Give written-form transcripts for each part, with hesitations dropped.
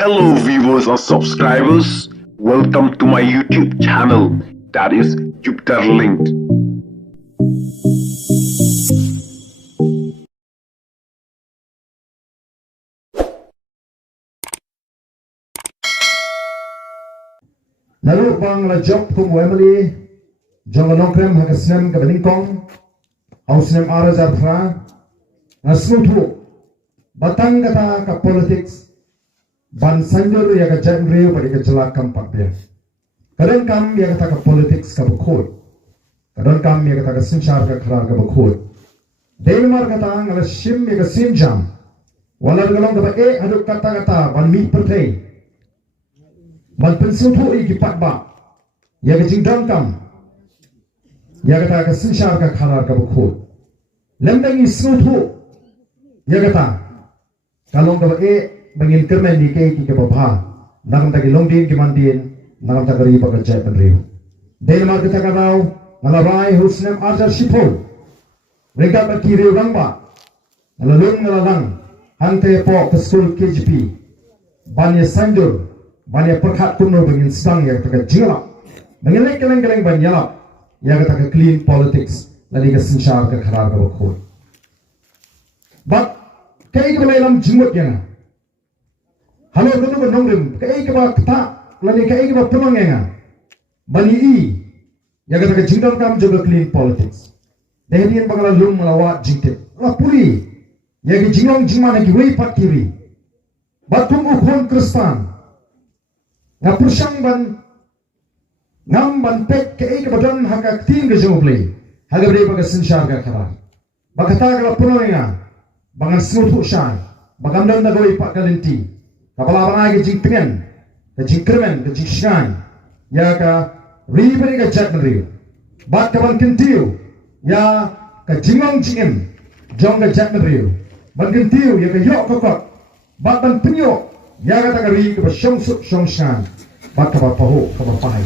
Hello viewers or subscribers, welcome to my YouTube channel, that is Jupiter Linked. Lalu bang la job kum Emily, jong long krem hakasnem ka beningkong, ausnem ara zarfra, nasmutu, batang kata ka politics, ban sanjur ya ka jam reu pada ka celak kampak dia. Kadang kam ya kata ka politics ka bukhod, kadang kam ya kata ka sinchar ka kharar ka bukhod. Denmark kata ngala shim ya ka sim jam, walar galong kata haduk kata ban mi pertei. Man pensutu iki patba ya ke jingdang kam ya kata ka sinshar ka kharar ka bukhod lemdang isutu ya kata kalong ka bangin kermen ni ke ki ka babha nang ta ki longdin ki mandin nang ta kari pa ka jai penriu Denmark kata ka raw ngalabai husnem arjar shipol rega ka kiri rangba ngalalung ngalarang hante po ka school KGP banya sanjur banyak perkat kuno bangin sedang yang tak jela, bangin keleng banyak yang tak clean politics, lalu ke sinchar ke kharar ke bukhod. But kaya ke dalam jumut yang, halo kuno benongrim, kaya ke bawah kata, lalu kaya ke bawah pulang yang, bani yang tak jingdam kam juga clean politics. Dahdian bangala lum melawat jingtip, lah puri, yang ke jinglong jingman lagi wei pat kiri, batung ukon Kristan. Ngapursang ban ngam ban pek ke badan haka tim ke jomble haga bre baga sinshar ka khara bagata ka punoya bangan smutu shan bagam dan da goi pak kalinti kapala bana ke jingtren ke jingkremen ke jingshan ya ka ribre ka chatri bak ka ban kentiu ya ka jingong jingem jong ka chatri ban kentiu ya ka yok kokot bak ban penyo ya kata kari ke syong shan bak ka paho ka pahay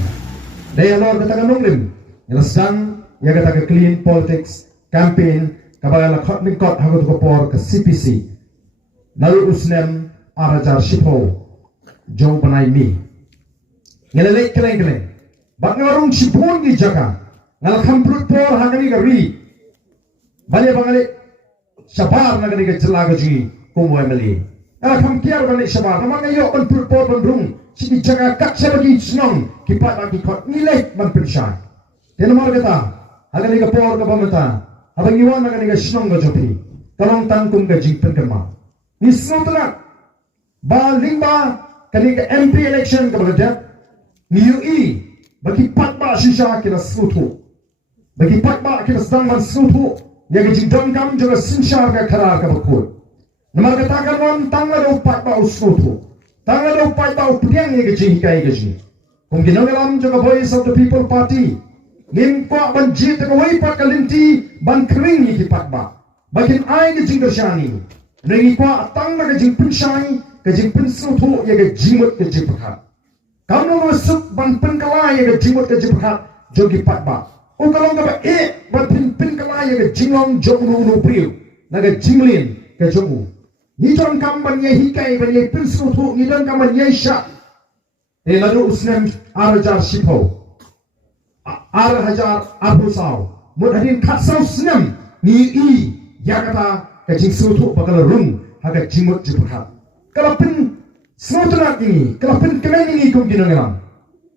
daya lor kata ka nonglim sedang ya kata ka clean politics campaign ka bagala khot lingkot hago to por ka CPC nalu usnem arajar shipo jong banai mi ngelele keleng bak ngarung shipon gi jaka ngal khamprut por hagani ka ri bale bangale shabar nagani ka jelaga ji kumo emeli kam kiar balik sabar nama ngayo ban purpo ban rung sini jaga kat sebagi senang kipat bagi kot nilai ban pensai dan nomor kata agar liga por ke pemeta abang iwan agar liga senang ke jopi tolong tanggung ke jingpen kema ni senang terak ba lingba kali ke MP election ke berada ni UI bagi pat ba sisa kita sutu bagi pat ba kita sedang ban sutu ya ke jingdam kam juga sinshar ke kharar ke bukhod nama katakan wan tangla do pat ba usutu tangla do pat ba upiang ye gejing kai gejing kumgino ngalam juga voice of the people party nim ko ban jit ka wai pat kalinti ban kring ni ki pat ba bakin ai gejing gershani nengi ko tangla gejing pinshai gejing pinsutu ye gejing mut gejing pakhat kamu masuk ban penkala ye gejing mut gejing pakhat jogi pat ba o kalong ka ba ban pin kala ye gejing long jong nu priu naga jinglin ke jogu ni don kamban ye hikai ban ye pinsutu ni don kamban ye sha lalu usnem arajar shipo hajar abusau mudadin katsau snem ni yakata ka jingsutu bakal rung haga jimut jipakhat kalapin snotna ini kalapin kemen ini kum ginangalam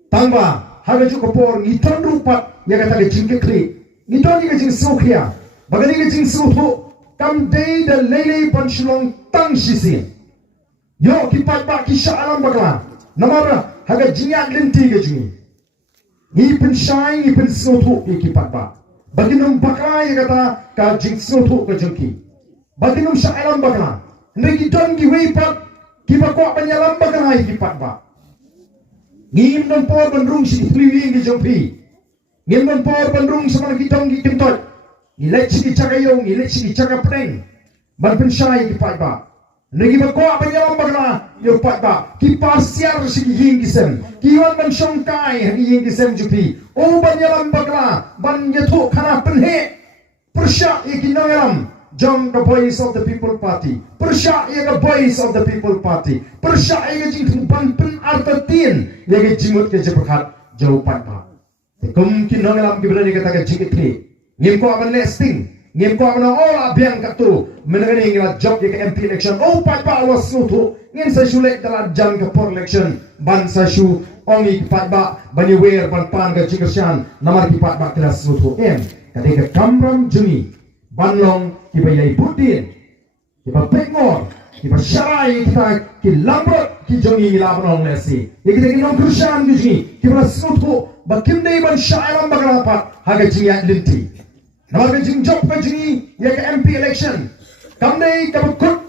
tangba haga jukopor ni ton rupat yakata ka jingkekli ni don ka jingsukya bagali ka jingsutu kam day the lele panchlong tang shisi yo kipat ba kisha alam bagla namara haga jingat linti ke jingi ni penshai ni pensotu kipat ba baginum bakla ya kata ka jingsotu ke jengki baginum sha alam bagla ngi don gi weipat kibakwa banyalam bagla kipat ba ngim don por bandrung si fliwi ngi jompi ngim don por bandrung sama kitong gi kentot nilai sini cakap yong, nilai sini cakap peneng, ban pensai kipat ba, negi bakwa banyalam bagla, yo pat ba, kipasiar sini yingisem, kiwan ban songkai yingisem jupi, o banyalam bagla, ban yetu kana penhe, persyak ikinangalam, jong the voice of the people party. Persya ia the voice of the people party. Persya ia jing tumpan pen artatin ia jimut ke jepakat jawapan pa. Kum kinong alam kiberani kata ke jing ikli. Ngim ko aban nesting. Ngim ko aban all abiang katu menengani ngila job ke MP election. Oh pat pa awas sutu. Ngin sa shulek dalam jan ke por election. Ban sa shu ongi pat ba bani wer ban pan ke jingkersian namar ki pat ba kira sutu. Kadai ke kamram juni banlong kiba yai budin kiba pengor kiba syarai kita ki lambot ki jongi labanong lesi kita kinong kursian juni kiba sutu bakim dei ban syairam bagarapat haga jingia linti nama ke jing job ke juni ya ke MP election kam dei ka kut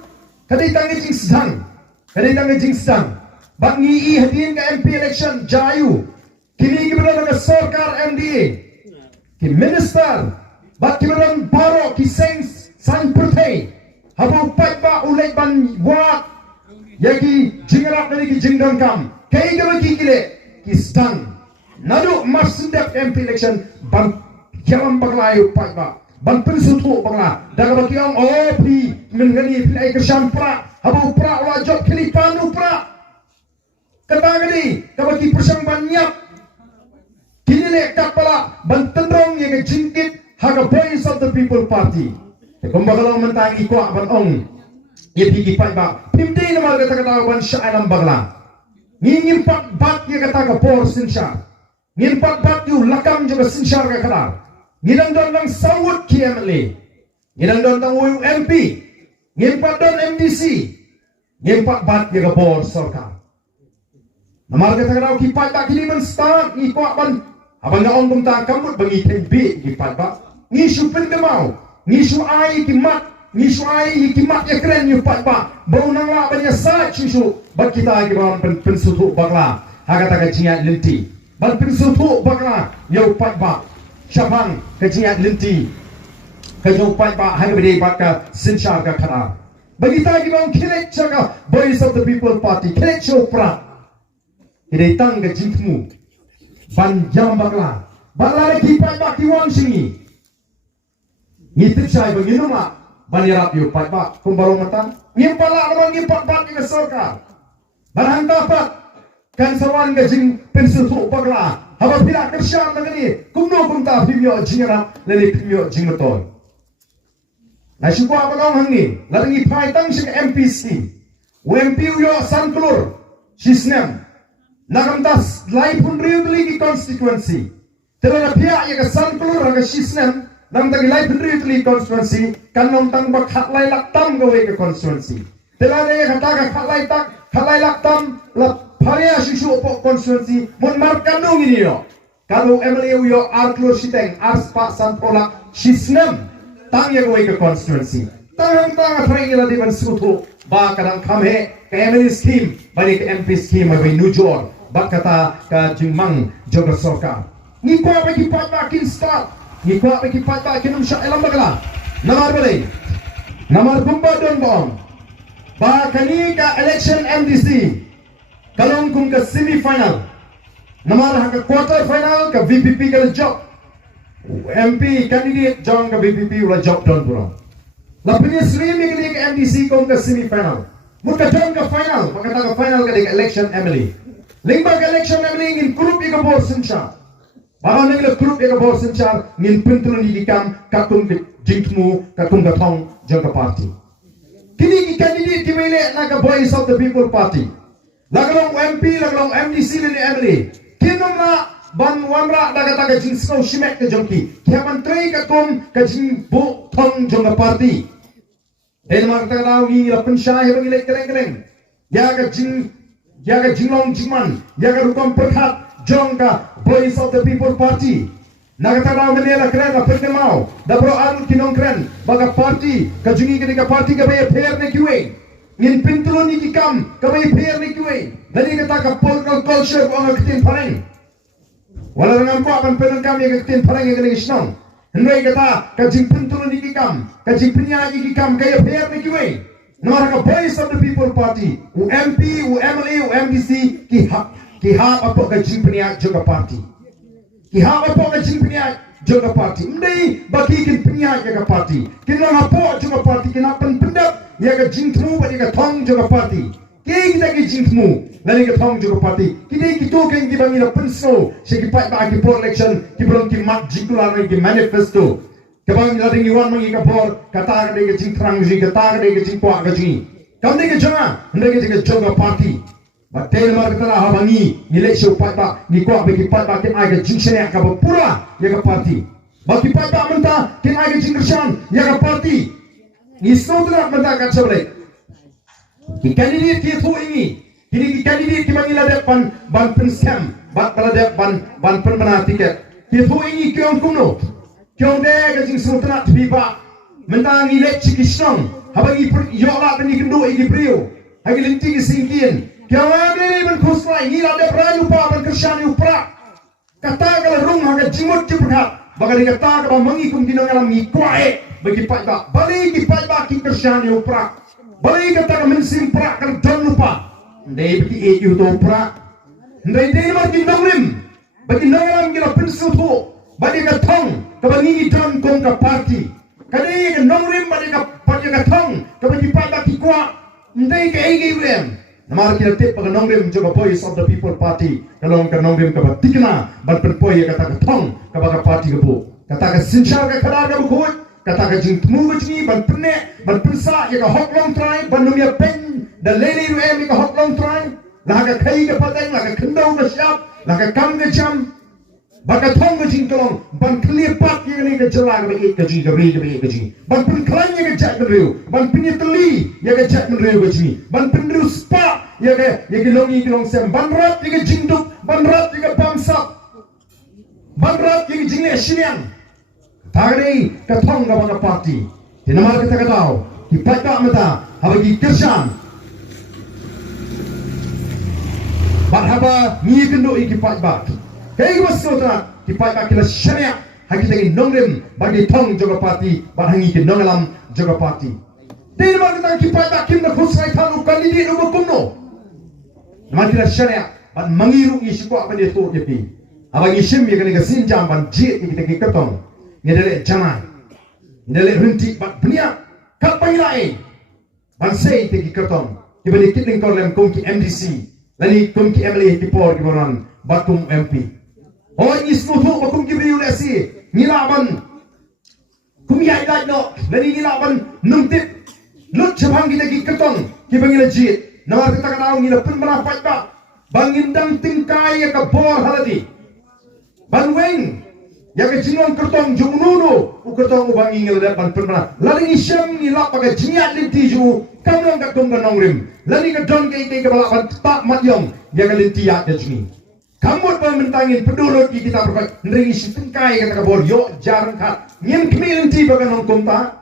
kadai tang jing sedang bak ngi i hadin ke MP election jayu kini kiba daga sarkar MDA ki minister bak kibaran baro ki sang pertai habu patba ulai ban wak yaki jingarak dari ki jingdang kam kai gaba ki kile ki stang nadu masundap MP election ban jalan baglayu patba ban pensutu bagla daga baki ong opi mengani pilai kersan pra habu pra ula job kili panu pra kata gani gaba ki persang banyak kini le kapala ban tendrong yang jingkit haga voice of the people party. Kumbagalang mentang ikwa ban ong yepigi patba pimde nama kata kata ban syairam bagla ngin pat bat ye kata ka por sinsyar ngin pat bat yu lakam juga sinsyar ka kadar ngidang don nang sawut KMLA ngidang don tang MP ngin pat don MDC ngin pat bat ye ka por sarkar nama kata kata ki patba kini ban start ikwa ban abang nga ong kumta kamut bangi tembi ki patba ngi supin kemau ngi su ai ki mat ngi su ai ki mat ya keren yu patba bau nang la banya sa chisu bak kita ki ban pensutu bagla haga ta kajian linti ban pensutu bagla yu patba syabang kajian linti kajian patba haga bede baka sinsyar ka khana bagi ta ki ban kilet chaka voice of the people party kilet chopra ide tang ka jingmu ban jam bagla bagla ki patba ki wang singi ngitip syai begini mak banirap yu patba kumbalong matang ngimpala naman ngimpat bat ke sarkar barang dapat kan sawan ke jing pensutu bagla haba pila kersyang nagani kumno kumta pimyo jingra lele pimyo jington na syukwa balong hangi larangi paitang si MPC UMP yo sanklur sisnem nagamtas lai pun riudli ki constituency terana pihak ya ke sanklur aga sisnem nang tagi lai pendiri constituency kan nong tang bak hak lai laktam gawe ke constituency telane ya kata ka hak lai laktam la paria susu opok constituency mon markan dong ini yo kalau MLA yo arklur siteng ars pak santola sisnem tang ya gawe ke constituency tang atrai ila di ban sutu ba kadang kame ke MLA scheme bani ke MP scheme ba nujor bak kata ka jingmang joga sarkar ni ko ba ki pat makin start ngikwa peki patba kinum syairam bagla namar bale namar gumba don bom ba kani ka election MDC kalong kum ka semi final namar ha quarter final ka VPP ka job MP candidate jong ka VPP ula job don pura lapini sri mi ka MDC kum ka semi final muka jong ka final makata ka final ka election MLA lingba ka election MLA ngin group ka bor sinsha Bahawa nagla grup eka bor sencar ngin pentulun dikam katung ke jingtmu katung ke thong jong ke party. Kini ki candidate ki mele naga voice of the people party. Lagalong MP lagalong MDC ni MLA. Kinong na ban wanra daga daga jing snow shimek ke jongki. Kiaman trei katung ke jing bu thong jong ke party. Den mak ta daw ngi la pensyah bagi lek keleng-keleng. Ya ka jinglong jingman, ya ka rukom perhat jongka voice of the people party nagataraw menela kren a perkemau da bro adul kinong kren baga party kajungi ke party ka bay fair ne kiwe ngin pintulo ni kikam ka bay fair ne kiwe dali kata ka political culture ko ang kitin pareng wala nang ko akan peren kami ka kitin pareng ke ngisnong hendai kata kajing pintulo ni kikam kajing pinya ni kikam ka fair ne kiwe nomor ka voice of the people party UMP UMLA UMDC ki hap apa ke jing peniak juga parti ki hap apa ke jing peniak juga parti. Mendai bagi kin penyak juga parti. Kin lang apo juga parti. Kin apan pendap ya ke jingtmu bagi ke tong juga parti. Kita ke jingtmu lalu ke tong juga parti. Kita kita kan kita bangi la penso. Sekipat bagi por election kita ki mak jikular ki manifesto. Kabang la dengi wan mangi ka por kata ke jingtrang ji kata ke jingkwa ke ji. Kau ni ke jangan mendai ke juga parti. Batel mar kita lah bangi nilai siupat ba ni kuat bagi pat ba kin ai ke jingshene ka pura ya ka parti. Bagi pat ba menta kin ai ke jingkersan ya ka parti. Ni snodra menta ka sebelah. Ki candidate ki tu ini. Kini ki candidate ki bangi la ban pen scam, ban pada ban pen bana tiket. Ki tu ini ki on kuno. Ki on de ka jing snodra tbi ba. Menta ni le chikisong. Habagi yo la bani kendo igi prio. Hagi linti ki singkin. Kaya ni ban khusrai ni ada perayu pa ban kersyani upra. Kata kalau rung haga jimut jiprat. Bagai kata kalau mengikum kino ngalam ni kuai bagi pak ba. Balik ki pak ba ki kersyani upra. Balik kata kalau mensim pra kalau don lupa. Ndai bagi eju to upra. Ndai dei bagi nongrim. Bagi nongrim kila pensu tu. Bagi katong kabangi don kong ka parti. Kadi nongrim bagi katong kabagi pak ba ki kuat. Ndai ke egi wem. Namar kita tip pada nongrim juga voice of the people party. Kalau kita nongrim kepada tikna, ban perpoi kata ketong kepada parti kebu. Kata ke sinchar ke kadar ke bukut. Kata ke jing temu ke jingi ban perne, ban pensa ya ke hok long try, ban numia pen dan lele ruem ya ke hok long try. Lah ke kai ke pateng, lah ke kendau ke siap, lah ke kam ke jam. Baka tong ke jing tolong, ban kelipat ya ni ke jelah ke baik ke jing ke beri ke baik ke jing. Ban penklan ya ke jat menriu, ban penyeteli ya ke jat menriu ke jing. Ban penriu spa ya ke longi ke long sem. Ban rat ya ke jing duk, ban rat ya ke pamsap. Ban rat ya ke jing le sinian. Tagri ke tong ke baka parti. Di nama kita ketau, di patak mata, habagi kersan. Bat haba ni kendo iki patak. Kaya masukna di patak kila syariah. Hagi tangi nongrim bagi tong juga parti, bat hangi ke nongalam juga parti. Di nama kita ki patak kim na khusrai thalu kandidate no kumno. Nama kila syariah bat mangiru isi ko apa dia tu jepi. Abang isim ya kena kesinjam ban jit kita ki ketong. Ngedele jangan. Ngedele henti bat benia kat pangilai. Ban sei te ki ketong. Ki bani kitling korlem kong ki MDC. Lani kong ki MLA ki por ki bonan batum MP. Oh ini senutu bakum ki beri ulesi. Nilaban kum yai dai no. Lani nilaban numtip. Lut cabang kita ki ketong ki bangila jit. Nawar kita kenal ngila pun menafat ba. Bangindang tingkai ya ka bor haladi. Ban weng ya ke jingon kertong jumununo u kertong ubangi ngila ban pun menafat. Lani isyam nila pakai jinyat linti ju kamlang ka tong nongrim. Lani ka don ke balaban tak matyong ya ka linti ya ke jingi. Kamu mentangin penduduk kita berkat neri setengkai kata kabor yo jarang kat ngem kemilin ti bagan nongkom ta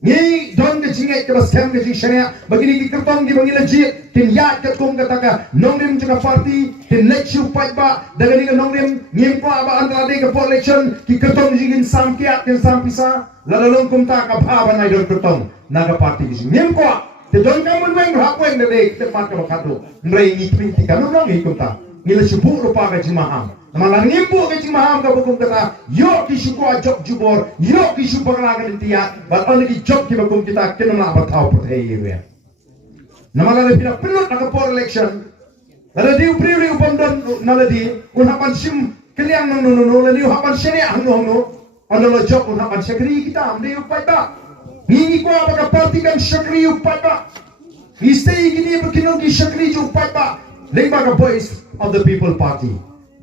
ngi don ke jingai ke baskem ke jing syariah begini ki kertong di bangi lejit tin ya ke kom kata ka nongrim juga parti tin lechu pai ba dengan ni nongrim ngem ko aba antara de ke election ki kertong jingin sampiat ken sampisa lalalong kom ta ka bhaban nai don kertong naga parti ki ngem ko te don kamun weng hak weng de te mat ka bakado nrei ni pinti kanu nong ni kom ta ngila syubuk rupa ka jing maham. Namalang ngimpu ka jing maham ka bukum kata, yo ki syuku ajok jubor, yo ki syuku kalagan intiya, bat on ki jok ki bukum kita kena nak batau perthai yewe. Namalang pina penut nak por election. Lalu diu priu pondon naladi, unhapan sim keliang nang nono, lalu hapan syariah hanu, ono jok unhapan syakri kita, diu paita. Nini ko apa ka parti kan syakri upaita. Istay gini berkinong ki syakri upaita. Lembaga voice of the people party.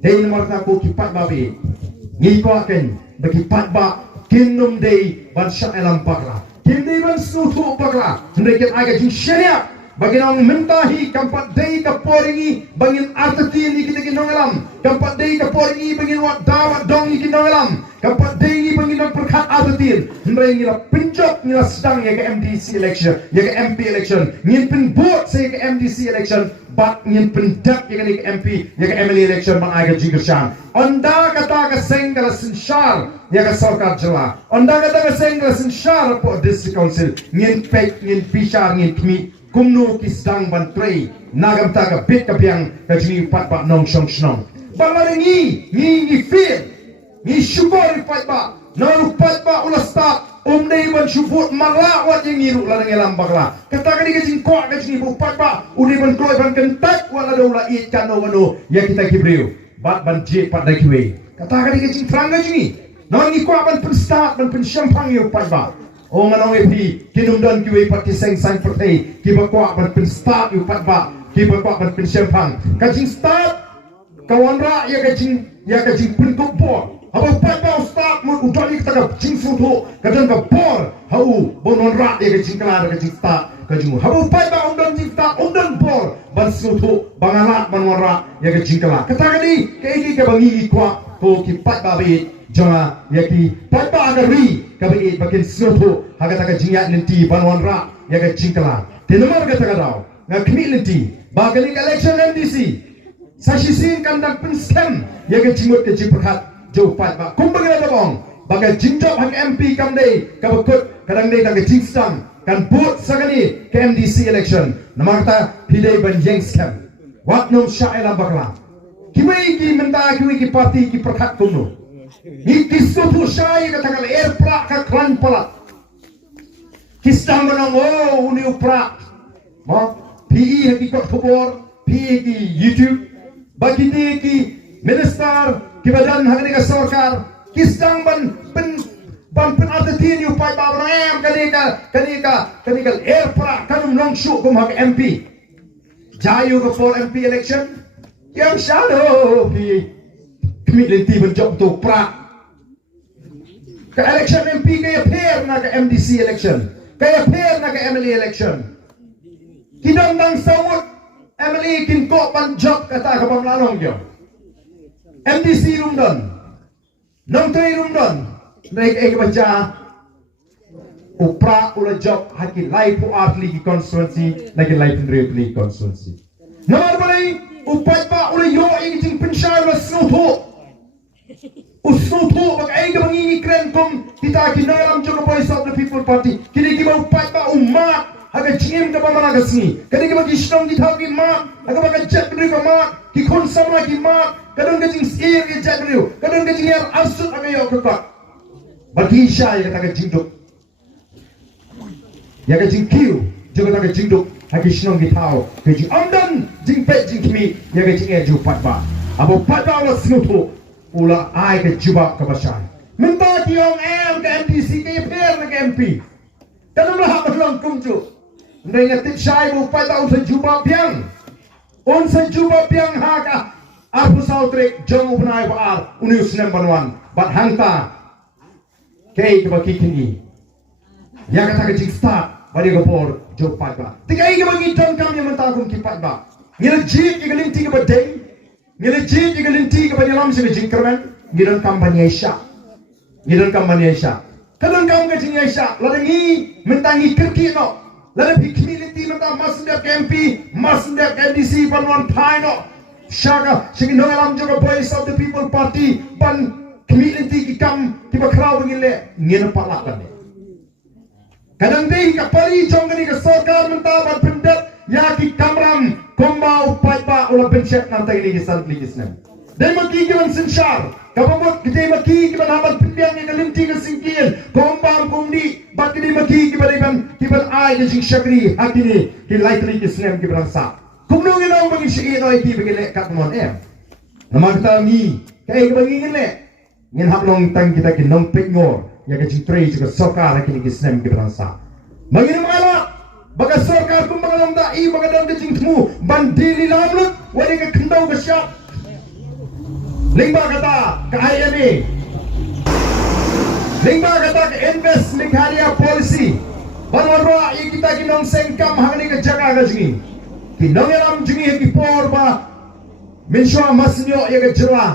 Day nomor aku kipat babi. Ngiko akan bagi pat ba kinum day ban syak elam bakla. Kin day ban sutu bakla. Hendak agak jing syariah. Bagi nang mentahi kampat day kaporingi bangin artati ni kita kinong alam. Kampat day kaporingi bangin wat dawat dong ni kinong alam. Kampat day ni bangin nang perkat artati. Hendak ngira penjok ngira sedang ya ke MDC election, ya ke MP election. Ngin pen vote saya ke MDC election. Bat ngin pendak ya ke MP, ya ke MLA election bang agak jingkersan. Onda kata ke seng kala sinsyar ya ke sarkar jela. Onda kata ke seng kala sinsyar po district council. Ngin pek, ngin pisar, ngin kmi. Kumno kisdang bantrei nagam ta ka bit ka piang ka jini pat ba nong shong shnong balare ngi feel ni syukur fight ba nalu fight ba ulah start dei ban syufut marla wat yang ngiru la ngelam bakla kata ka diga jing ko ka jing bu fight ba udi ban kloi ban kentak wala do la i kano wano ya kita kibriu bat ban je pat dai kiwe kata ka diga jing franga jingi non ni ko ban pen start ban pen champagne yo fight ba o manong epi kinum don kiwe pat ki seng sang pertei ki ba ko ban pen start yo fight ba ki ba ko ban pen champagne ka jing start kawan ra ya ka jing pen ko po Aba pada ustaz mun udali kita jing sutu kadang ka por hau bonon rat ya jing kala ka jing sta ka jing hau pada undan jing sta undan por ban sutu bangala bonon rat ya jing kala kata kali ke ini ka bangi kwa ko ki pat ba be jonga ya ki pat ba ka ri ka be bakin sutu haga ta ka jing ya lenti bonon rat ya jing kala tinamar ka ta ka daw nga kmi lenti ba kali election MDC sasisin kandak pen scam ya jingmut ke jing perkat jauh pat ba kumbaga na bong baga jinjop hang MP kam dei ka bakut kadang dei tang jing stam kan vote sagani ke MDC election namarta pidai ban jeng scam wat nom syaila bakla kiwi ki menta kiwi ki parti ki perkat kuno ni kisu syai ka takal air pra ka klan pala kistam banang oh uni upra mo PE hakikot khobor PE ki YouTube bagi ni ki minister ki badan hangni ka sarkar kisang ban adatin yu pai ba ram kanika air pra kanum long shu kum hak MP jayu ka for MP election yang shadow ki kmilenti ban job tu pra ka election MP ka appear na ka MDC election ka appear na ka MLA election kidang dang sawut MLA kin ko ban job kata ka pamlalong yo MDC rumdon nong tei rumdon naik ek baca upra ula job haki live pu artli ki constituency lagi live ndri constituency nomor balai upat pa ula yo ek jing pensyar was snutu usnutu bag ay ka mangingi kren kum kita kinaram juga voice of the people party kini ki ba upat pa umat haga jingim ka pamana gasni kani ki ba kishnong di thawi mat haga ba jet bri ka mat ki khon samra ki mat kadang kajing sir ke jadriu kadang kajing yar asut agayo ka bagi syai kata kajing duk ya kajing kiu juga kata kajing duk hagi shnong gi thau kajing amdan jing pe jing kimi ya kajing e ju pat ba abo pat ba la snutu ula ai ke juba ka basai menta ki ong em ka MDC ke per na ka MP kadang lah belum kumju ndai ngatip syai bu pat ba un juba piang un juba piang ha ka Apu sautrek jong upnai baar unius nembanwan bat hangta kei ke baki kini ya kata ke jing start bari ko por jo pat ba tikai ke bagi don kam yang mentagum ki pat ba ngil jit ke linti ke badai ngil jit ke linti ke banyalam se jing kerman ngidon kam banyesha kadang kam ke jing yesha ladangi mentangi kerki no lada pikmi linti menta masndap MP masndap MDC banwan thai no Syaka, sige nong alam juga voice of the people party ban community kikam tiba kraw ngile ngene palak kan kadang dei ka pari jong ni ka sarkar menta ban pendat ya ki kamram kombau paipa ula bencet nantai ni kisan ligisnem dei maki ki ban sinshar kabamot dei maki ki ban habat pindiang ni kalinti ka singkien kombam kumni bat ki dei maki ki ban ai ki jing shakri hakini ki lightly kisnem ki ban sa kung nung inaw bagi siya ino ay tibigin le katmon namang kita mi kaya ibagingin le ngin haplong tang kita kinong pekngor ya kajing tray juga sokar kini kisnem kibrangsa magin mga baga sokar kung mga lang dai baga dang kajing temu bandili lamlut wali ka kendaw ka siya lingba kata ka IMA lingba kata ka invest Meghalaya policy banwarwa kita kinong sengkam hangni ka jaga kajing kinong yalam jingi ki porba minshwa masnyo ya ka jira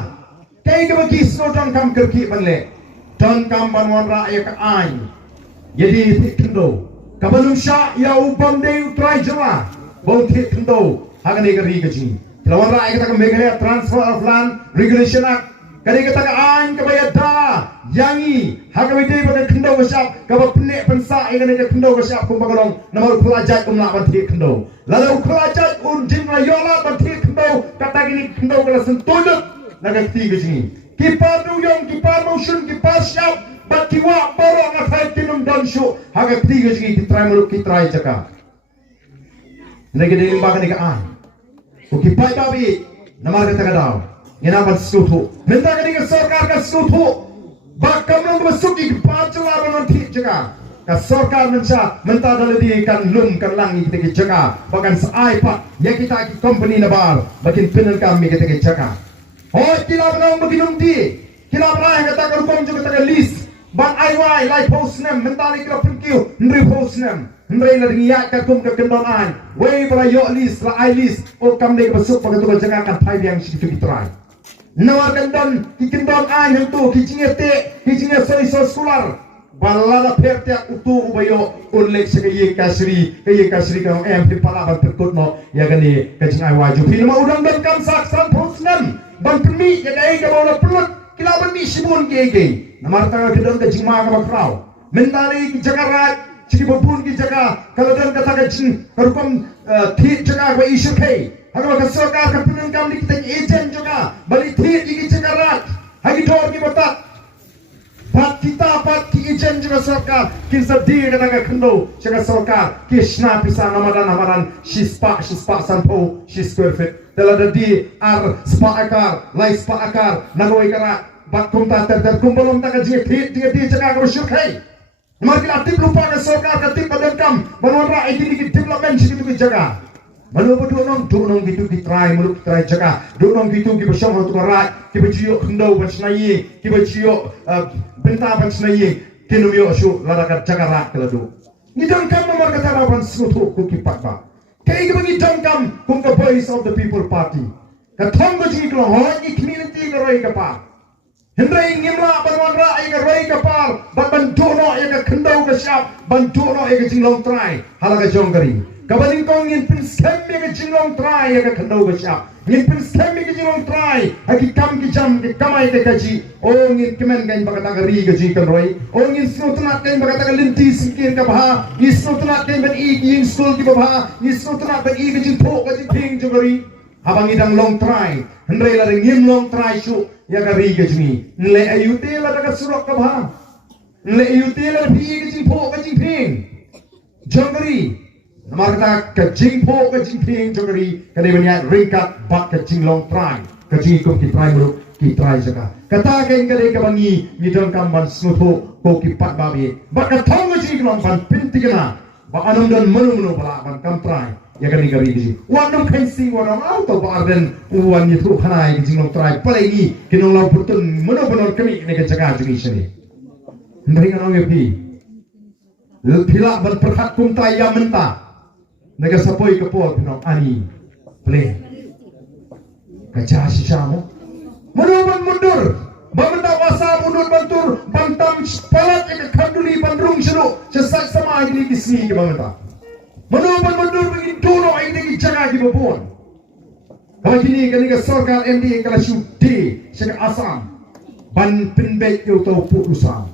kay ka bagi snodon kam kerki banle don kam banwan ra ya ka ain jadi tindo kabalum sha ya ubam de utrai jira bon tindo hagane ka ri ka jingi lawan ra ya ka Meghalaya transfer of land regulation act kani ka ta ain ka bayada yangi hagame de ba tindo ka shap ka ba pne pensa ya ka tindo ka shap kum bagalong namar pelajat kum la ban tindo lalu kerajaan urjin rayola berarti kau kata gini kau kalau sentujut nak keti ke sini. Kipa tu yo dong kipa motion kipa siap batiwa borong atai tinum dan syu haga ketiga jigi kitrai muluk kitrai jaka nege de imba kan ka kipa babi namar kata kadau ina ban skutu minta kan sarkar ka skutu bakam nang masuk di kipa jala banon thi jaka ka sarkar minta daladi kan lum kan langi kita jaka bahkan sai pak ya kita ki company na bar bakin pinan kami kita jaka oh kila nang baginum di kila bra kata ka rukom juga kata list ban IY like post nem mentali kila pinkiu ndri post nem ndri la ringiya ka kum ka kendon an wei bra yo list la I list o kam de basuk pa ka jaka kan thai yang situ kitrai nawar kendon ki kendon an yang tu ki jinge soi so skular balada perte utu ubayo unlek sekaye kasri kan em di pala ban perkut no ya gani ka jing IY ju film udang dan kam sak san post nem ban pemi ya dai ka bola pelut kila ban mi sibun gege namar tanga kidon ka jingma ka bakrau mentali ki jagarat chiki babun ki jaga kalau dan kata ka jing karukom thi jaga ba isu kai haga ka sarkar ka pinun kam di kita agent juga bali thi ki jagarat hagi dor ki batat pat kita pat ki agent juga sarkar kin sadi kata ka khando jaga sarkar kishna pisa namadan shispa sanpo shi square feet telada di ar spa akar lai spa akar nagoi kara bakum ta ter kumbolom ta ka jie ti jaga ka syuk hai namar ki atip lupa ka sarkar ka tip badan kam banwan ra ini ki development situ ki jaga manu bedu nong gitu ki try muluk try jaga du nong gitu ki besom tu ra ki bejiyo khndo ban snai ki bejiyo benta ban snai kinum yo syu lada ka jaga ra kala du ni dong kam nomor ka tara ban sutu ku ki patba kai ki bangi dong kam kum ka voice of the people party ka thong go ji klo ho ni community ka roi ka pa Hendrai ngimla banwan ra ai ka roi ka par ban dono ai ka khndau ka syap ban dono ai ka jinglong trai hala ka jongari ka baling kong ngin pin scam me ka jinglong trai ai ka khndau ka syap ngin pin scam me ka jinglong trai aki kam ki jam ki kamai ka ji o ngin kemen gain bakata ka ri ka ji kan roi o ngin snutnat gain bakata ka linti sikir ka bha ni snutnat gain ban i yin sul ki bha ni snutnat ban i ka jing tho ka jing ping jongari habang idang long trai hendrai la ngim long trai syu ya ka ri ke jmi nle ayute la ka surok ka bha nle ayute la phi ke jing pho ka jing phing jongari namar ka jing pho ka jing phing jongari ka de banya ringkat bat ka jing long trai ka jing kum ki trai mu ki trai jaka kata ka ing ka de ka bangi ni dong kam ban snutho ko ki pat ba bi ba ka thong ka jing long ban pintigana ba anum don manu bala ban kam trai ya kan ni gari ji wanam kan si wanam auto ba arden wan ni thu khanai ki jinglong trai palai ni kinong lau putun mono bonor kami ni ka jaga jumi sini ndai kan ong pi phila ban prakhat kum tai ya menta nega sapoi ka po kinong ani ple ka ja si samo mono ban mundur bamenda wasa mundur bantur bantam palat ka khanduli bandrung shuru sesak sama ini kisni ke bamenda Manuban mundur begini dono ai degi jaga di babon. Kalau kini kani ka sarkar MD kala syudi syak Assam ban pinbek yo to putusan.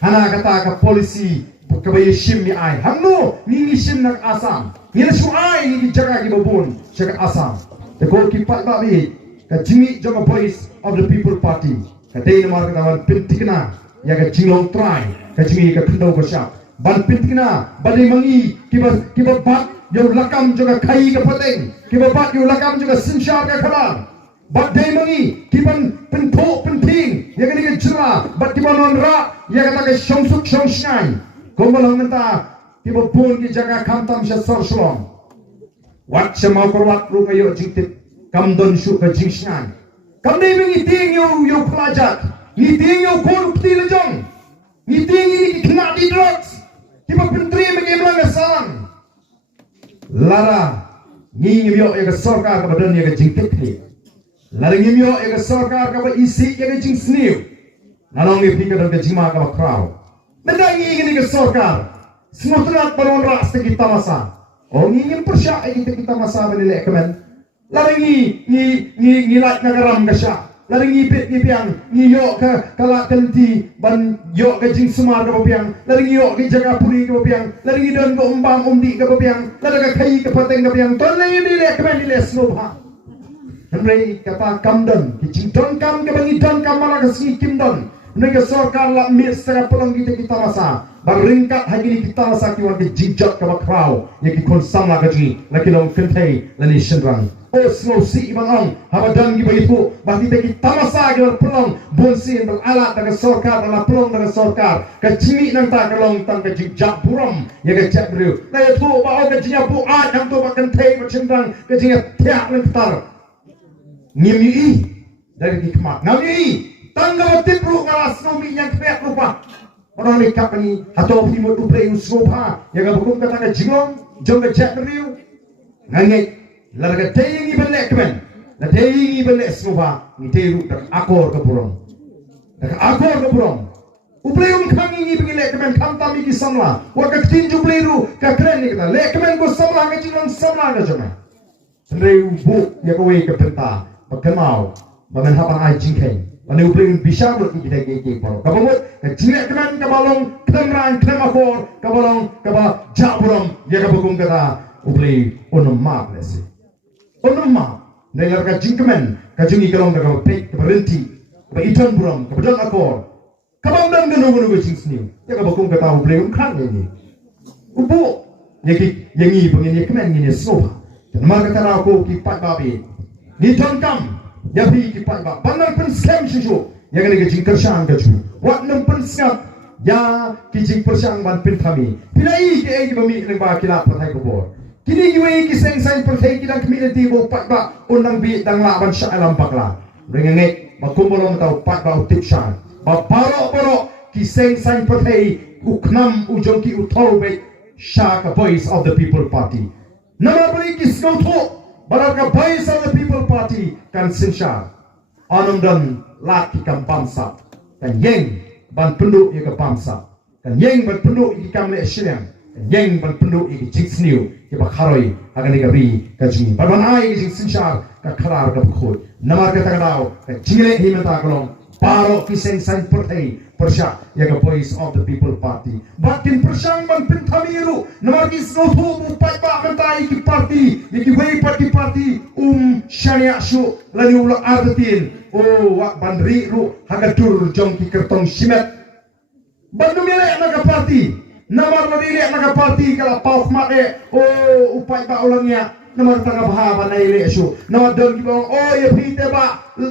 Hana kata ka polisi ka bayi shim ni ai. Hamno ni shim nak Assam. Ni na syu ai ni jaga di babon syak Assam. The ko ki pat ba bi ka jimi jaga voice of the people party. Ka dei namar ka ban pintikna ya ka jinglong try ka jimi ka khndo ko syak. Ban pintikna badai mangi kiba bat yo lakam juga kai ka pateng kiba bat yo lakam juga sinshar ka khalang bat dai mangi kiban pintho pinting ya ka ni jra bat kiba non ra ya ka ta shongsuk shongshnai kombalang menta kiba pun ki jaga khamtam sha sor shlom wat chama korwat ru ka yo jingtip kamdon shu ka jingshnai kam dai mangi ting yo plajat ni ting yo kon ptilajong ni ting ni kna di drugs Kiba pentri mengemlang kesan, lara ngimyo ya ke sarkar ka badan ya ke jingtik ni, lara ngimyo ya ke sarkar ka ba isi ya ke jing sniu, nanong ipi ka dan ke jingma ka ba krau, mendangi ini ke sarkar, semutrat baron ras te kita masa, oh ngingin persya ini te kita masa benile kemen, lara ngi lak nagaram kasya. Lari ngipit ngipiang ngiyo ka kala kanti ban yo ka jing sumar ka papiang lari ngiyo ka jaga puri ka papiang lari ngidon ka umbang umdi ka papiang lari ka kai ka pateng ka papiang ton lay ni le kmen ni le snobha Henry kata kamdan ki don kam ke bangi don kam mala ke si kimdon mereka sorkar la mir setengah pelong kita masa baringkat hari ini kita masa kiwan ke jijak ke bakrau ya ki kon sama gaji laki long kentai lani senrang oh slow si ibang ong habadan ki begitu bahti kita masa ke pelong bonsin beralat dengan sorkar dalam pelong dengan sorkar ke cimi nang ta ke long tang ke jijak buram ya ke cak beriu na ya tu ba ke jinya bu a yang tu ba kentai bercendrang ke jinya tiak lentar ngimi dari hikmat ngami tangga batip ru ngalas nomi yang kepek lupa orang lekap ni atau timur tu play usropa yang abukum kata ke jingong jong ke cek riu ngangai larga tayingi belek kemen la tayingi belek usropa ni teru dak akor ke burung uplay kangi ni bagi kemen kam tami ki samla wa ka tinju play ru ka kren ni kata lek kemen ko samla ke jingong samla ke joma riu bu ya ko we ke penta bakemau bagan hapan ai jingkai Ane upling bisa buat kita gigi poro. Kabamut kecilek keman kabalong ketemran ketemakor kabalong kabal jaburam ya kabagung kata upling onomap lesi. Onomap dengar kajing keman kajungi kalong kabal pek kabarenti kabal iton buram kabal akor kabal dan genu kajing seni ya kabagung kata upling kan ini. Ubu yangi pengini keman ini soha. Dan maka kata aku kipat babi ni tonkam. Ya bi kipat ba banang pen scam shu ya gani ke jingkar sang ga chu wat nam pen scam ya ki jing persang ban pen thami pilai ke ai bami nang ba kila pathai ko bor kini ki we ki seng sang pathai ki dang community bo pat ba undang bi dang la ban sha alam bakla ringenge makumbolong tau pat ba utip shan ba paro ki seng sang pathai uknam ujong ki uthau be sha ka voice of the people party nama bari ki skotho Barangka voice of the people party kan sinsar anum dan laki kan bangsa kan yeng ban penduk ye ke bangsa kan yeng ban penduk ye kam le shilem kan yeng ban penduk ye jingsniu ye ba kharoi agan ye ri ka jing ban ai ye sinsar ka kharar ka khoi namar ka tagadaw ka jile himata kalong paro kiseng san pertai persya ye ke voice of the people party batin persang ban pintamiru namar ki snotu upai ba mentai ki party ye ki wei party syariah syu lani ulak artin wak bandri ru hagatur jong ki kertong simet bandu milek naga party namar marile naga party kala pau khmate upai ba ulangnya namar tanga bahaba naile syu namar don ki bang ye phite ba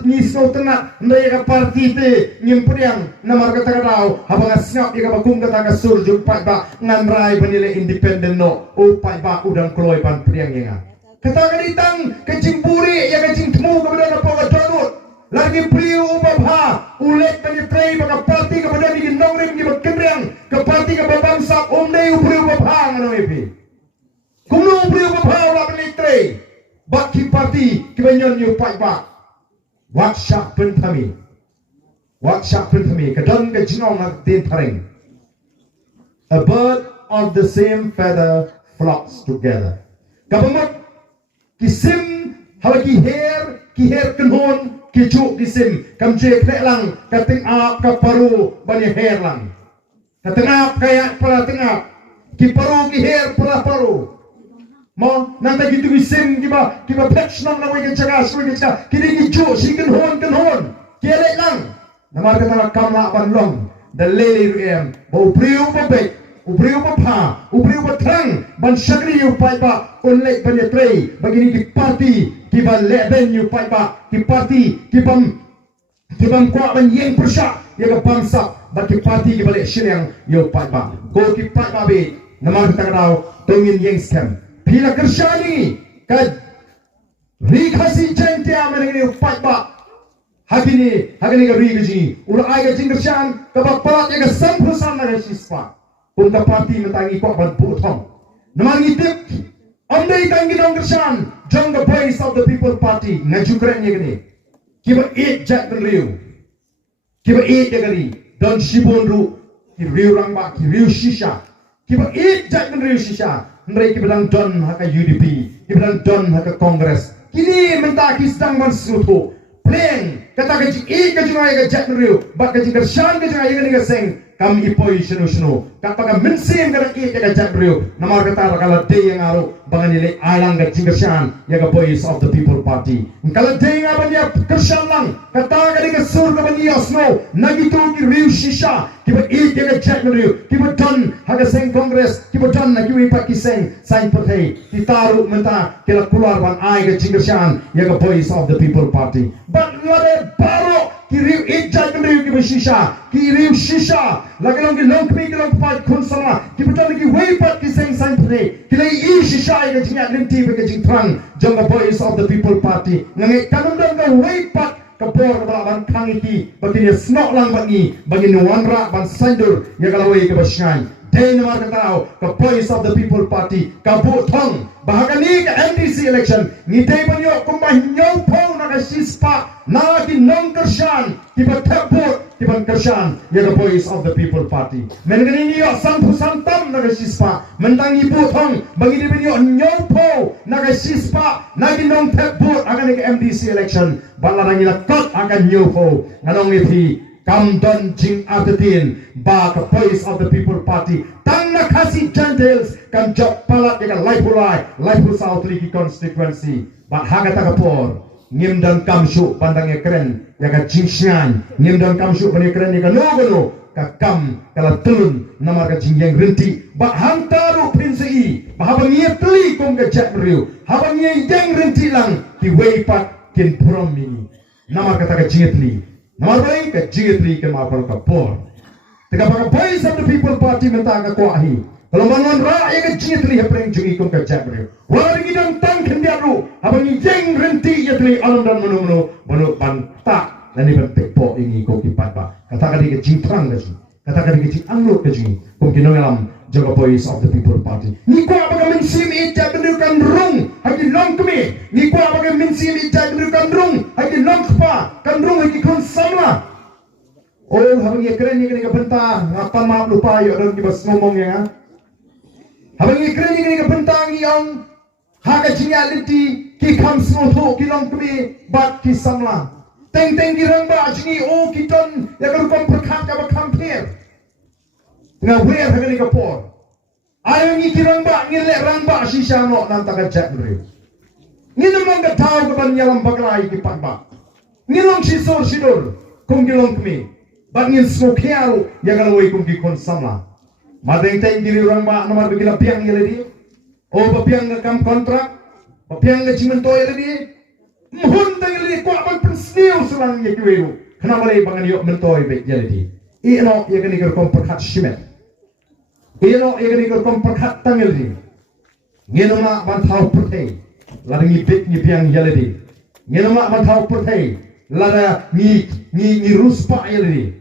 ni so tena ndai ka party te nyimpriang namar ka tanga daw habang asngap ye ka bagum ka tanga sur ju upai ba nganrai banile independent no upai ba udang kloi pan priang yenga kata ditang kejimpuri yang kejintemu kepada apa kadonut lagi priu ubabha ulet penyetrei baka parti kepada di nongrim di bekendriang ke parti ke bangsa umdei priu ubabha ngano epi kumno priu ubabha ula penyetrei baki parti kebanyon yu pai ba wakshap pentami kadon ke jinong nak tin paring a bird of the same feather flocks together kabamot kisim halaki her kenhon kicu kisim kamje kreklang kating ap ka paru bani her lang katengap kaya para tengap ki paru ki her para paru mo nanta gitu kisim kiba pekshnon na wege jaga suwe jaga kini kicu si kenhon kielek lang namar kata kamla banlong the lely ruem bo priu babek ubriu bapa, ubriu batrang, ban syakri upai ba, onlek banyetrei, begini ki parti, ki ban leben upai ba, ki parti, ki bam kuat ban yeng persyak, ya ke bangsa, ban ki parti ki balik syiriang, upai ba, ko ki pat ba be, nama kita kenal, tongin yeng scam, pila kersyani, ka rikasi jentia mengenai upai ba, hakini ka rikaji, ula ai ka jingkersyang, ka bapalat ya ka sampusan na siswa. Unta parti mentangi kok ban putong. Namangi tip, andai tangi dong kersan, jong the voice of the people party, ngaju keren ye gini. Kiba eat jack dan riu, kiba eat ye gini, don shibon ru, ki riu rangba, ki riu shisha, kiba eat jack dan riu shisha. Ndai kiba dang don haka UDP, kiba dang don haka Kongres. Kini mentaki sedang ban sutu, pleng, kata kajing eat kajing ay ka jack dan riu, bak kajing kersan kajing ay gini kaseng. kam ipoi sunu kapag minsim kada ki jaga jabrio namar kata kala day yang aro banganile alang ga jingasyan yaga voice of the people party kala day nga banya kersyan lang kata kali ke surga banya osno nagitu ki riu shisha kiba i jaga jabrio kiba don haga seng congress kiba don na kiwi pakiseng sain pathe kitaru menta kila keluar ban ai ga jingasyan yaga voice of the people party but ngade baro kiriu ijat kiriu ki shisha kiriu shisha lagi long ki long kmi ki long pat kun sama ki betul lagi way pat ki seng sang pre kilai i shisha ga jinga limti be jing trang jonga voice of the people party ngai kanum dong ga way pat kapor ba ban khang ki bakini snok lang bagi bagi nuanra ban sandur ya galawai ke basyan day namar katao ka voice of the people party ka bu thong bahagani ka MDC election ni day banyo kumba hinyo pong na ka sispa na ki nong kersyan ki batapur ki ban kersyan ya the voice of the people party menggani ni yo sampu santam na ka sispa mentang ibu thong bagi di banyo hinyo po na ka sispa na ki nong tapur akan ka MDC election balarang ila kot akan hinyo po nganong ipi kam don jing atatin ba ka voice of the people party tang na kasi gentles kan job palat ya Laipul South Liki constituency ba haga tagapor ngim dan kamshu pandang keren ya ka jingsyan ngim dan kamshu pandang keren ya ka no ka kam kala telun namar ka jingyang renti ba hantaru prinsei ba habang tli kom ka jakriu habang yang renti lang ki weipat kin promini namar ka taga jingetli namai ka jigitli ke mapal ka por tega baka voice of the people party menta ka kwahi kalau manwan ra ya ka jigitli hepreng jungi kom ka jabre wala gidang tang kendiaru abang jeng renti yatli alam dan menu bono banta lani ban tekpo ingi ko kipat ba kata kadi ke jingtrang ka ji kata kadi ke jing anglo ka ji kom kinongalam jaga voice of the people party ni ko abaga minsim ija bendukan rung hagi long kemi ni ko abaga minsim ija bendukan rung hagi long kpa kan rung hagi kon samla oh habang ye keren ni ka benta ngapa maaf lupa yo don kibas ngomong ya habang ye keren ni ka benta ngiyong haga jinga liti ki kam snoto ki long kemi bat ki samla teng ki rangba jingi oh ki don ya ka kom perkat ka ba kampir nga wer hagani ka por ayo ngi kirangba ngi le rangba shisha no nan ta ka jakre ngi namang ka taw ka ban yalam baklai ki patba ngi long shisor shidor kum ki long kmi bat ngi smokiaru ya gala wai kum ki kon samla madeng tay ngi rangba namar bigila piang yele di o ba piang ka kam kontrak ba piang ka jimen to yele di mohon tang yele ko ban pensniu sulang ye kiweru kana male bangan yo mentoy be yele di ino ye gani ka kom perkat shimet ino ye gani ko kom perkat tangel di ngeno ma ban thau perthei la ngi bit ngi piang yaledi ngeno ma ban thau perthei la ngi ruspa yaledi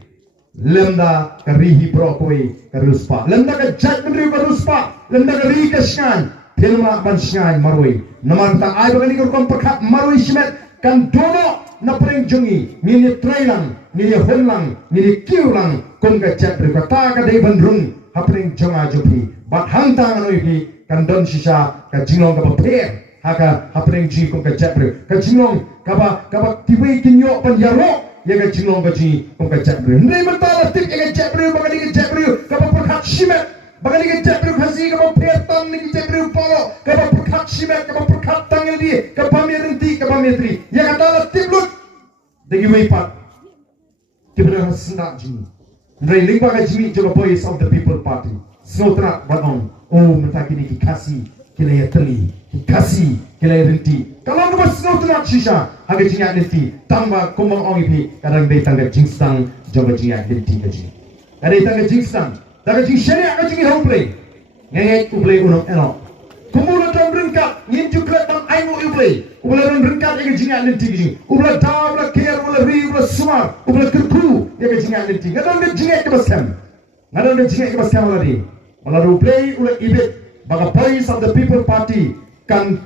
lemda ka rihi brokoi ka ruspa lemda ka jat mendri ka ruspa lemda ka ri ka shan pilma ban shan maroi namar ta ai bagani ko kom perkat maroi shimet kan dono na preng jungi ni trailang ni honlang ni kiulang kom ka jat ka ta ka dei bandrung hapring jonga jopi bat hangtang anoi ki kandon shisha ka jinglong ka paper haka hapring ji kong ka japre ka jinglong ka ba tiwei kinyo pan yaro ya ka jinglong ka ji kong ka japre nei matala tik ya ka japre bagani ka japre ka ba perkat shimet bagani ka japre khasi ka ba petan ni ka japre polo ka ba perkat shimet ka ba perkat tangel di ka ba merenti ka ba metri ya ka tala tiklut degi wei pat tibre hasna ji Ndrai lingba ka jimi joga voice of the people party. Snotra banong. Oh mentakini ki kasi kilaya teli. Ki kasi kilaya renti. Kalau ka snotra shisha haga jinga renti. Tamba kumang ongi pi kadang dei tangga jingsang joga jinga renti ka jing. Kadang tangga jingsang. Daga jing sheria ka jingi homplay. Ngengek uplay unong eno. Kumula dam ringkat ngin juklet bang aimu uplay. Ubla ran ringkat ka jinga renti ka jing. Ubla da ubla care ubla ri ubla sumar ubla kerku ya ka jinga renti. Ngadang ka jinga ka basam. Ngadang ka jinga ka basam lagi. Malaru play ula ibit baga voice of the people party kan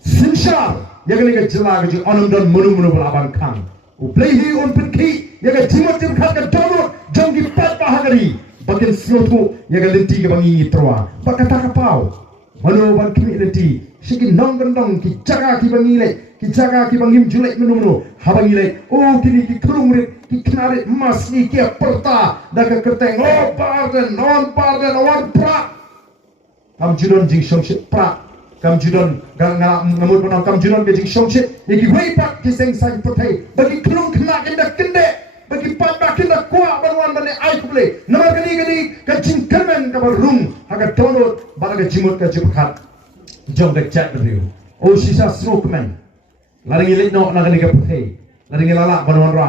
sinshar yaga ka jila ka ji onum don munu balaban kang u play hi on pinki yaga jimot jim khat ka dono jongi pat bahagari bakin slotu yaga lenti ka bangi troa bakata ka pau manu ban kimi lenti shiki nong ki jaga ki bangi le ki jaga ki bangim julek menu habang ilek oh kini ki kelungrit ki knarit emas ni ki perta daga kerteng oh pardon non pardon wan pra kam judon jing shongshit pra kam judon gang ngamut menang kam judon ke jing shongshit iki wei pak ki seng sang potai bagi kelung kena kenda kende bagi pada kena kuat banwan bane ai kuble nama gani ka jing kemen ka barung haga donot balaga jimut ka jibkhat jong ka chat review oh sisa smokeman laring ilit no na gani ka potai laring ilala banwan ra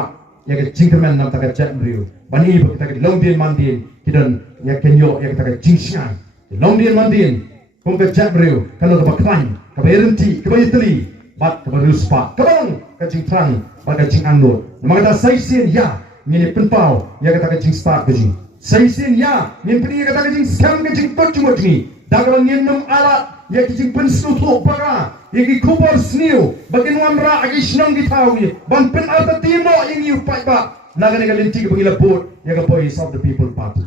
ya ka jing kemen nam ta ka chat review bani ba kita long din mandin kidan ya kenyo ya kita ka jing shan long din mandin kung ka chat review kalau ka baklan ka berhenti ka bayitli bat ka baruspa ka bang ka jing trang ba ka jing anot mga ta saisen ya ngini penpau ya kata ka jing start ka jing saisen ya ngin pini kata ka jing scam ka jing tot jumot ni dagawang ngin num alat ya ki jing penslu to baga ya ki kubor sniu bagin wamra agi shnong gitawi ban pen alta timo yang yu pai ba nagani ka linti ka bangila bot ya ka voice of the people party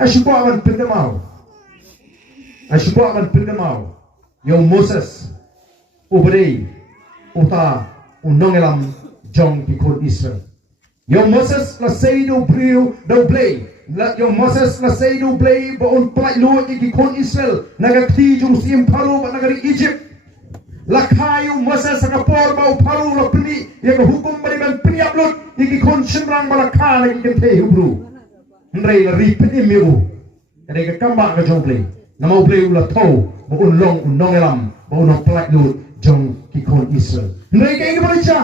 ashupo aman pendamau yo Moses ubri uta unongelam jong ki kon Israel yo Moses la sei do brio do play la yo Moses la sei do play ba on play lo ki kon Israel naga ti jung sim paro ba nagari Egypt la kayu Moses ka por ba paro la pini ya ka hukum bari ban pini upload ki kon shimrang ba la ka ki kente hubru ndrei la ri pini miu kada ka kamba ka jong play nama play la to ba on long unongelam ba on play lo jong ki kon Israel ndrei ka ingi balicha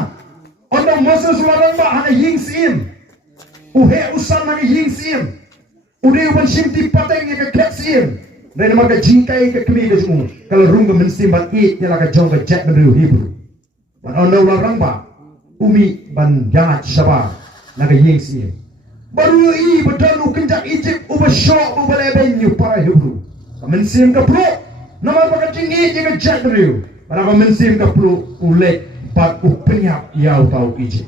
Onda Moses larang ba hana hings im. Uhe usan hana hings im. Ude uban shimti pateng ya ka kets im. Rena maga jingkai ka kemi ka jumu. Kalau runga mensim ban it ya ka jong ka jet menu Hebrew. Ban onda larang ba umi ban gat shaba naga hings im. Baru i badanu kenjak Egypt uba shok uba leben yu para Hebrew. Mensim ka pro. Nama ba ka jingi ya ka jet menu. Para mensim ka pro ulek pat upenyap yau tau Egypt.